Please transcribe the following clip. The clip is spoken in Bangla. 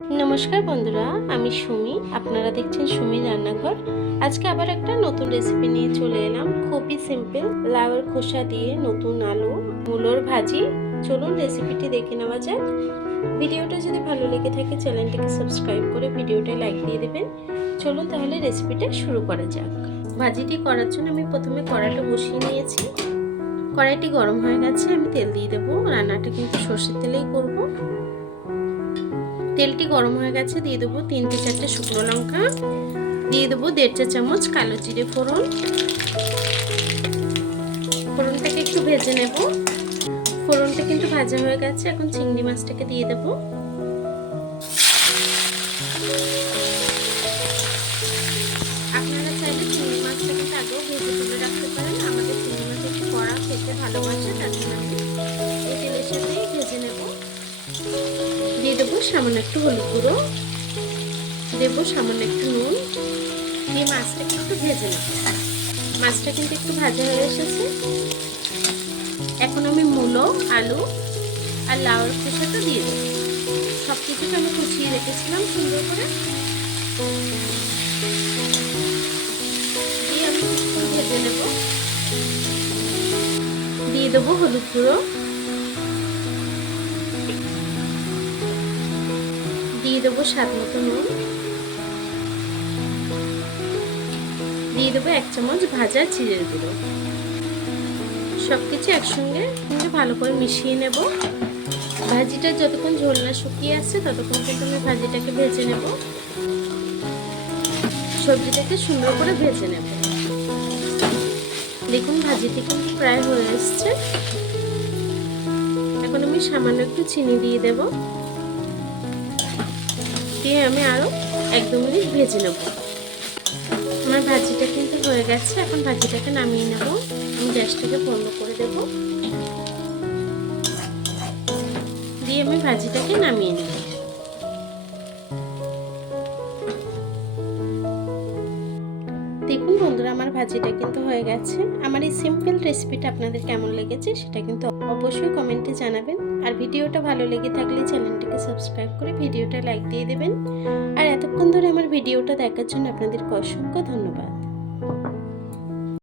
নমস্কার বন্ধুরা, আমি সুমি। আপনারা দেখছেন সুমি রান্নাঘর। আজকে আবার একটা নতুন রেসিপি নিয়ে চলে এলাম। খুবই সিম্পল, লাউয়ের খোসা দিয়ে নতুন আলু মূলোর ভাজি। চলুন রেসিপিটি দেখে নেওয়া যাক। ভিডিওটা যদি ভালো লেগে থাকে চ্যানেলটিকে সাবস্ক্রাইব করে ভিডিওটা লাইক দিয়ে দেবেন। চলুন তাহলে রেসিপিটা শুরু করা যাক। ভাজিটি করার জন্য আমি প্রথমে কড়াইটা বসিয়ে নিয়েছি। কড়াইটি গরম হয়ে গেছে, আমি তেল দিয়ে দেবো। রান্নাটা কিন্তু সর্ষের তেলেই করব। তেলটি গরম হয়ে গেছে, দিয়ে দেবো 3-4টে শুকনো লঙ্কা, দিয়ে দেবো 1.5 চা চামচ কালো জিরে ফোড়ন। ফোড়নটাকে একটু ভেজে নেব। ফোড়নটা কিন্তু ভাজা হয়ে গেছে, এখন চিংড়ি মাছটাকে দিয়ে দেবো। আপনারা চাইলে চিংড়ি মাছটা কিন্তু আগেও ভেজে তুলে রাখতে পারেন। আমাদের চিংড়ি মাছ একটু কড়া খেতে ভালোবাসে, তার জন্য আমি এই তেলের সাথেই ভেজে নেব। দিয়ে দেবো সামান্য একটু হলুদ গুঁড়ো, দেবো সামান্য একটু নুন, দিয়ে মাছটাকে একটু ভেজে নেব। মাছটা কিন্তু একটু ভাজা হয়ে এসেছে। এখন আমি মূলো, আলু আর লাউয়ের খোসাটা দিয়ে দেবো। সব কিছুকে আমি কুচিয়ে রেখেছিলাম সুন্দর করে, দিয়ে আমি একটু ভেজে নেব। দিয়ে দেবো হলুদ গুঁড়ো, দিয়ে দেবো স্বাদ মতো নুন, দিয়ে দেবো 1 চামচ ভাজা জিরের গুঁড়ো। সব কিছু একসঙ্গে ভালো করে মিশিয়ে নেব। ভাজিটা যতক্ষণ ঝোল না শুকিয়ে আসছে ততক্ষণ কিন্তু আমি ভাজিটাকে ভেজে নেব। সবজিটাকে সুন্দর করে ভেজে নেব। দেখুন ভাজিটি কিন্তু প্রায় হয়ে এসছে। এখন আমি সামান্য একটু চিনি দিয়ে দেব, দিয়ে আমি আরো 1-2 মিনিট ভেজে নেব। আমার ভাজিটা কিন্তু হয়ে গেছে, এখন ভাজিটাকে নামিয়ে নেব। আমি গ্যাসটাকে বন্ধ করে দেব, দিয়ে আমি ভাজিটাকে নামিয়ে নেব। দেখুন বন্ধুরা, আমার ভাজিটা কিন্তু হয়ে গেছে। আমার এই সিম্পল রেসিপিটা আপনাদের কেমন লেগেছে সেটা কিন্তু অবশ্যই কমেন্টে জানাবেন। আর ভিডিওটা ভালো লেগে থাকলে চ্যানেলটিকে সাবস্ক্রাইব করে ভিডিওটা লাইক দিয়ে দেবেন। আর এতক্ষণ ধরে আমার ভিডিওটা দেখার জন্য আপনাদেরকে অসংখ্য ধন্যবাদ।